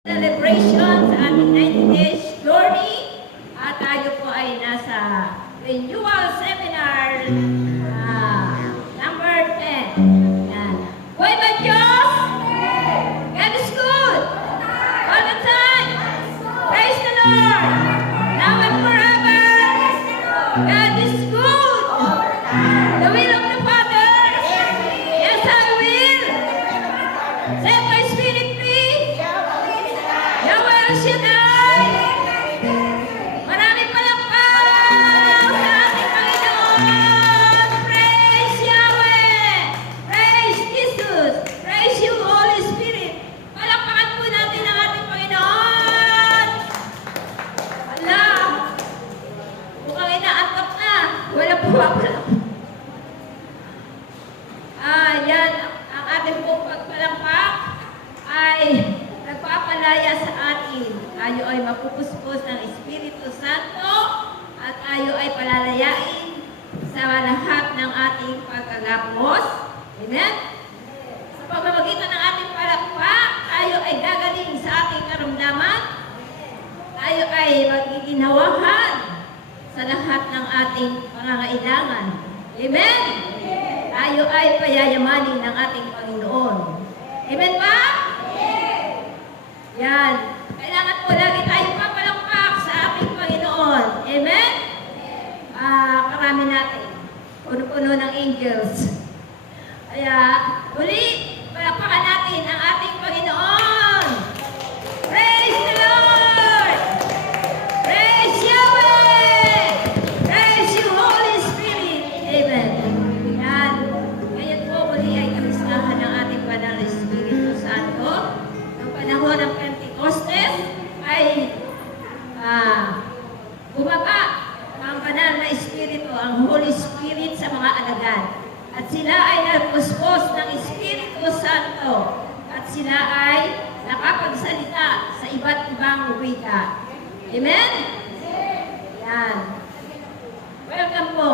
Celebration sa ating 90 days journey at tayo po ay nasa renewal seminar number 10. Yan. Buhay ba Diyos? God is good. All the time. Praise the Lord. Now and forever. God is good. The will of the Father. Yes, I will. Set my spirit free. Yahweh Shaddai! Maraming palakpak sa ating Panginoon! Praise Yahweh! Praise Jesus! Praise you, Holy Spirit! Palakpakan po natin ang ating Panginoon! Ala! Mukhang inaantok na! Wala po ako. Yan. Ang ating pong pagpalakpak ay nagpapalaya sa atin. Tayo ay mapupuspos ng Espiritu Santo at tayo ay palalayain sa lahat ng ating pagkagapos. Amen? Sa pamamagitan ng ating palakpak, tayo ay gagaling sa ating karamdaman. Tayo ay magiginawahan sa lahat ng ating pangangailangan. Amen? Tayo ay payayamanin ng ating Panginoon. Amen ba? Yan. Kailangan po lagi tayong papalakpak sa ating Panginoon. Amen? Karami natin. Puno-puno ng angels. Kaya, uli, palakpakan natin ang ating Panginoon. Praise the Lord! Praise Yahweh! Praise you, Holy Spirit! Amen. Yan. Ngayon po, uli ay kamistahan ng ating Banal na Espiritu Santo. Ang panahon ng Pentecostes ay bumaba ang banal na Espiritu, ang Holy Spirit sa mga alagad. At sila ay nagpuspos ng Espiritu Santo. At sila ay nakapagsalita sa iba't ibang wika. Amen? Yan. Welcome po,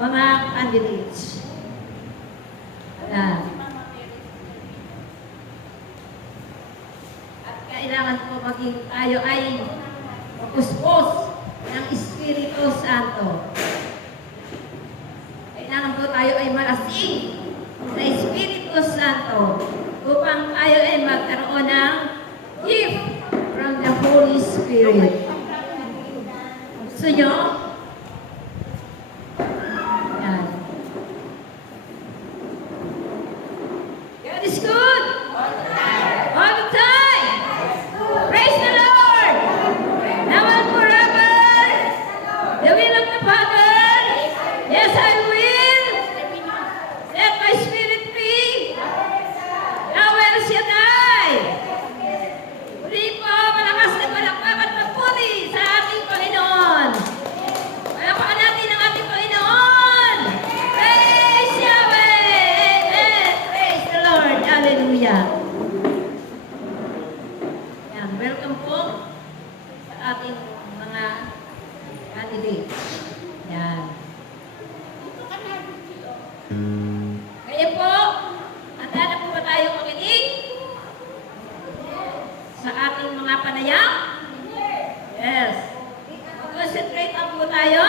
mga candidates. Yan. Kailangan po maging tayo ay mapuspos ng Espiritu Santo. Kailangan po tayo ay malasing sa Espiritu Santo upang tayo ay magkaroon ng gift from the Holy Spirit. Gusto nyo? Yan. God is good. All the time. Praise the Lord! Now and forever! The will of the Father! Yes, I will! Set my spirit free! Yahweh Shaddai! Uli po, malakas na palakpak at maputi sa ating Panginoon! Palakpakan natin ang ating Panginoon! Praise Yahweh! Amen! Praise the Lord! Hallelujah! Welcome po sa ating mga candidates. Yan. Kaya po, handa na po ba tayo makinig sa ating mga panayam? Yes. Concentrate lang po tayo.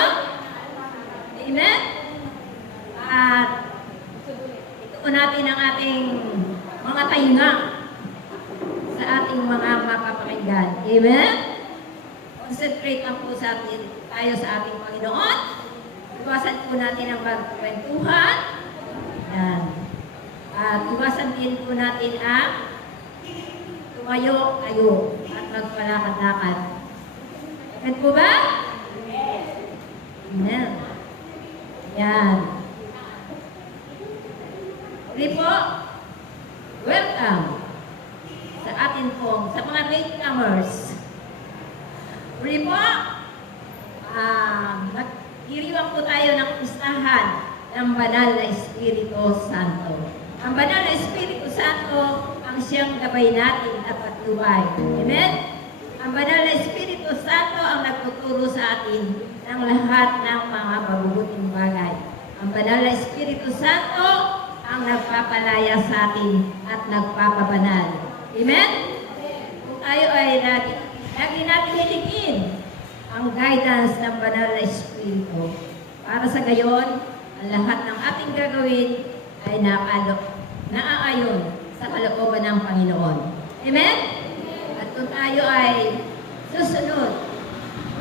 Amen? At ituon natin ang ating mga tainga sa ating mga mapapakinggan. Amen? Concentrate lang po sa atin, tayo sa ating Panginoon. Iwasan po natin ang magkwentuhan. Yan. At iwasan din po natin ang tumayo kayo at magpalakad-lakad. Amen po ba? Amen. Yan. Uli po, welcome sa atin pong, sa mga latecomers. Uli po, nagdiriwang po tayo ng pistahan ng Banal na Espiritu Santo. Ang Banal na Espiritu Santo ang siyang gabay natin at patnubay. Amen? Ang Banal na Espiritu Santo ang nagtuturo sa atin ng lahat ng mga mabubuting bagay. Ang Banal na Espiritu Santo ang nagpapalaya sa atin at nagpapabanal. Amen? Kung ay lagi natin hiligin ang guidance ng banal na Espiritu. Para sa gayon, ang lahat ng ating gagawin ay naaayon sa kalooban ng Panginoon. Amen? At kung tayo ay susunod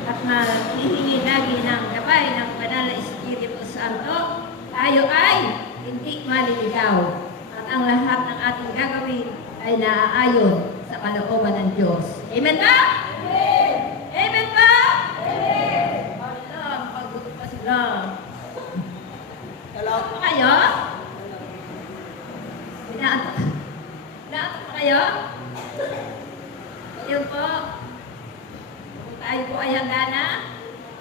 at maghihingi lagi ng gabay ng banal na Espiritu Santo, tayo ay hindi maliligaw. At ang lahat ng ating gagawin ay naaayon sa kalooban ng Diyos. Amen ba? Amen! Amen ba? Amen! Pag-uto pa sila. Hello pa kayo? Inaantok pa kayo? Ayun po. Kung tayo po ay handa na,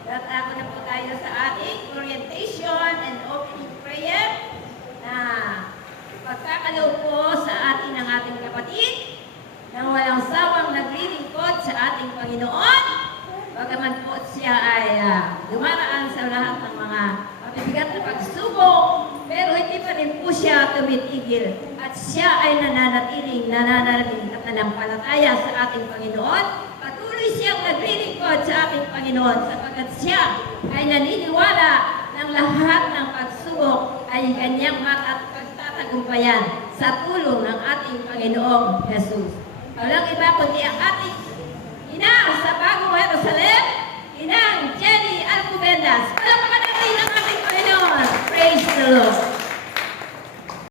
tatako na po tayo sa ating orientation and opening prayer na pagkakaloob po sa atin ng ating kapatid na walang sawang naglilingkod sa ating Panginoon. Bagaman po siya ay dumaraan sa lahat ng mga mabibigat na pagsubok, pero hindi pa rin po siya tumitigil. At siya ay nananatiling at nanampalataya sa ating Panginoon. Patuloy siyang naglilingkod sa ating Panginoon sapagkat siya ay naniniwala ng lahat ng pagsubok ay kanyang pagtatagumpayan sa tulong ng ating Panginoong Jesus. Walang iba kundi ang ating ina sa Bagong Jerusalem, Inang Jenny Alcobendas.